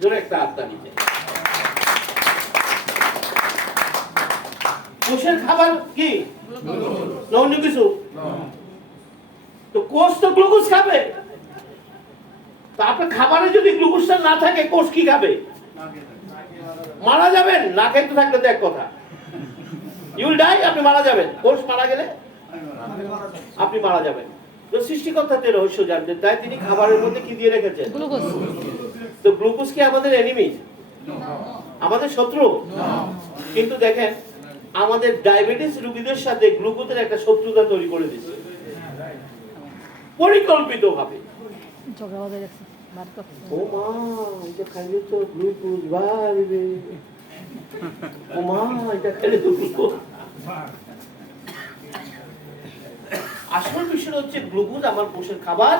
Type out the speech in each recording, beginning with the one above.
জোরে একটা আত্মা নিচে। কোষের খাবার কি? অন্য কিছু? তো কোষ তো গ্লুকোজ খাবে। তারপরে খাবারে যদি গ্লুকোজটা না থাকে, কোষ কি খাবে? মারা যাবেন? না খেতে থাকলে তো এক কথা। ইউল ডাই আপনি মারা যাবেন। কোষ মারা গেলে আপনি মারা যাবেন। তো সৃষ্টিকর্তা সৃষ্টিকর্তাতে রহস্য জানতেন, তাই তিনি খাবারের মধ্যে কি দিয়ে রেখেছেন? তো গ্লুকোজ কি আমাদের এনিমি আমাদের শত্রু? কিন্তু দেখেন আমাদের ডায়াবেটিস রোগীদের সাথে গ্লুকোজের একটা শত্রুতা তৈরি করে দিচ্ছে। পরিকল্পিত ভাবে ঝগড়া বাজায় রাখছে বার করছে ও মা এটা খাইলে তো গ্লুকোজ বাড়বে। ও মা এটা খাইলে তো গ্লুকোজ আসল বিষয় হচ্ছে গ্লুকোজ আমার কোষের খাবার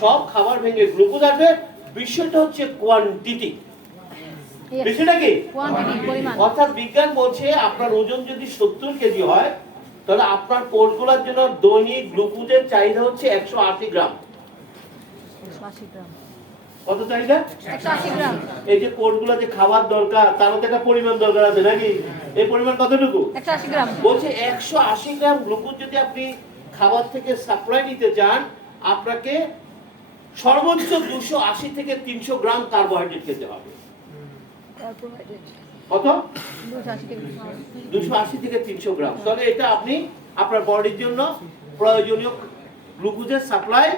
সব খাবার ভেঙে গ্লুকোজ আসবে। বিষয়টা হচ্ছে কোয়ান্টিটি বিষয়টা কি? অর্থাৎ বিজ্ঞান বলছে আপনার ওজন যদি সত্তর কেজি হয় তাহলে আপনার কোষগুলোর জন্য দৈনিক গ্লুকোজের চাহিদা হচ্ছে একশো আশি গ্রাম। কত চাহিদা? এই যে কোষগুলো যে খাবার দরকার তার মধ্যে একটা পরিমাণ দরকার আছে নাকি? এই পরিমাণ কতটুকু? বলছে একশো আশি গ্রাম গ্লুকোজ যদি আপনি খাবার থেকে সাপ্লাই নিতে চান আপনাকে সর্বোচ্চ দুশো আশি থেকে তিনশো গ্রাম কার্বোহাইড্রেট খেতে হবে। কত? দুশো আশি থেকে তিনশো গ্রাম। তাহলে এটা আপনি আপনার বডির জন্য প্রয়োজনীয় গ্লুকোজের সাপ্লাই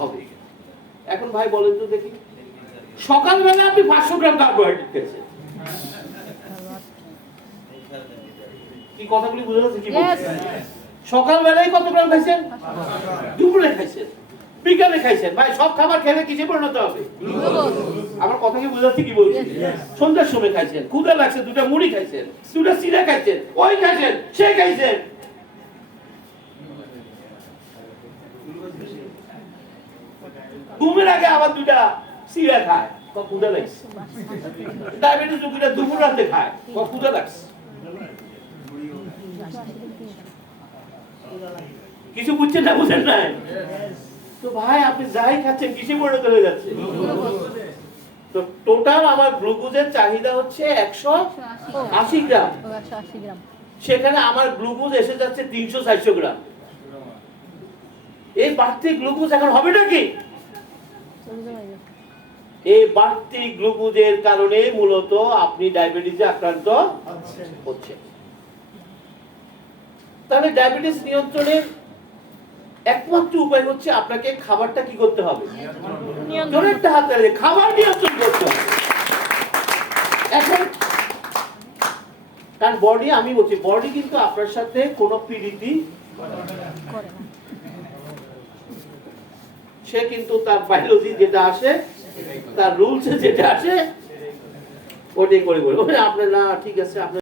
হবে। এখন ভাই বলেন তো দেখি। সকালবেলা আপনি পাঁচশো গ্রাম কার্বোহাইড্রেট খেয়েছেন। কি কথাগুলি বুঝে যাচ্ছে কি সকালবেলায় কত গ্রাম খাইছেন? দুপুরে খাইছেন। বিকালে খাইছেন। ভাই, সব খাবার খেলে কিসে পরিণত হবে? আমার কথা কি বুঝাচ্ছি কি বলছি? সন্ধ্যার সময় খাইছেন ক্ষুদা লাগছে দুটা মুড়ি খাইছেন দুটা সিরা খাইছেন, ওই খাইছেন, সে খাইছেন। ঘুমের আগে আবার দুটা সিরা খায় কিছু বুঝছেন না, বুঝেন না তো ভাই আপনি যাই খাচ্ছেন কিসে পরিণত হয়ে যাচ্ছে তো টোটাল আমার গ্লুকোজের চাহিদা হচ্ছে একশো আশি গ্রাম। সেখানে আমার গ্লুকোজ এসে যাচ্ছে তিনশো চারশো গ্রাম। এই বাড়তি গ্লুকোজ এখন হবেটা কি? এই বাড়তি গ্লুকোজের কারণে মূলত আপনি ডায়াবেটিসে আক্রান্ত হচ্ছে তাহলে ডায়াবেটিস নিয়ন্ত্রণের একমাত্র উপায় হচ্ছে আপনাকে খাবারটা কি করতে হবে? নিয়ন্ত্রণ। জোরে হাত খাবার নিয়ন্ত্রণ করতে হবে। এখন কারণ বডি আমি বলছি বডি কিন্তু আপনার সাথে কোনো পিড়িতি সে কিন্তু তার বায়োলজি যেটা আসে তার রুলসে যেটা আসে ওটাই করে বলে আপনার না ঠিক আছে আপনার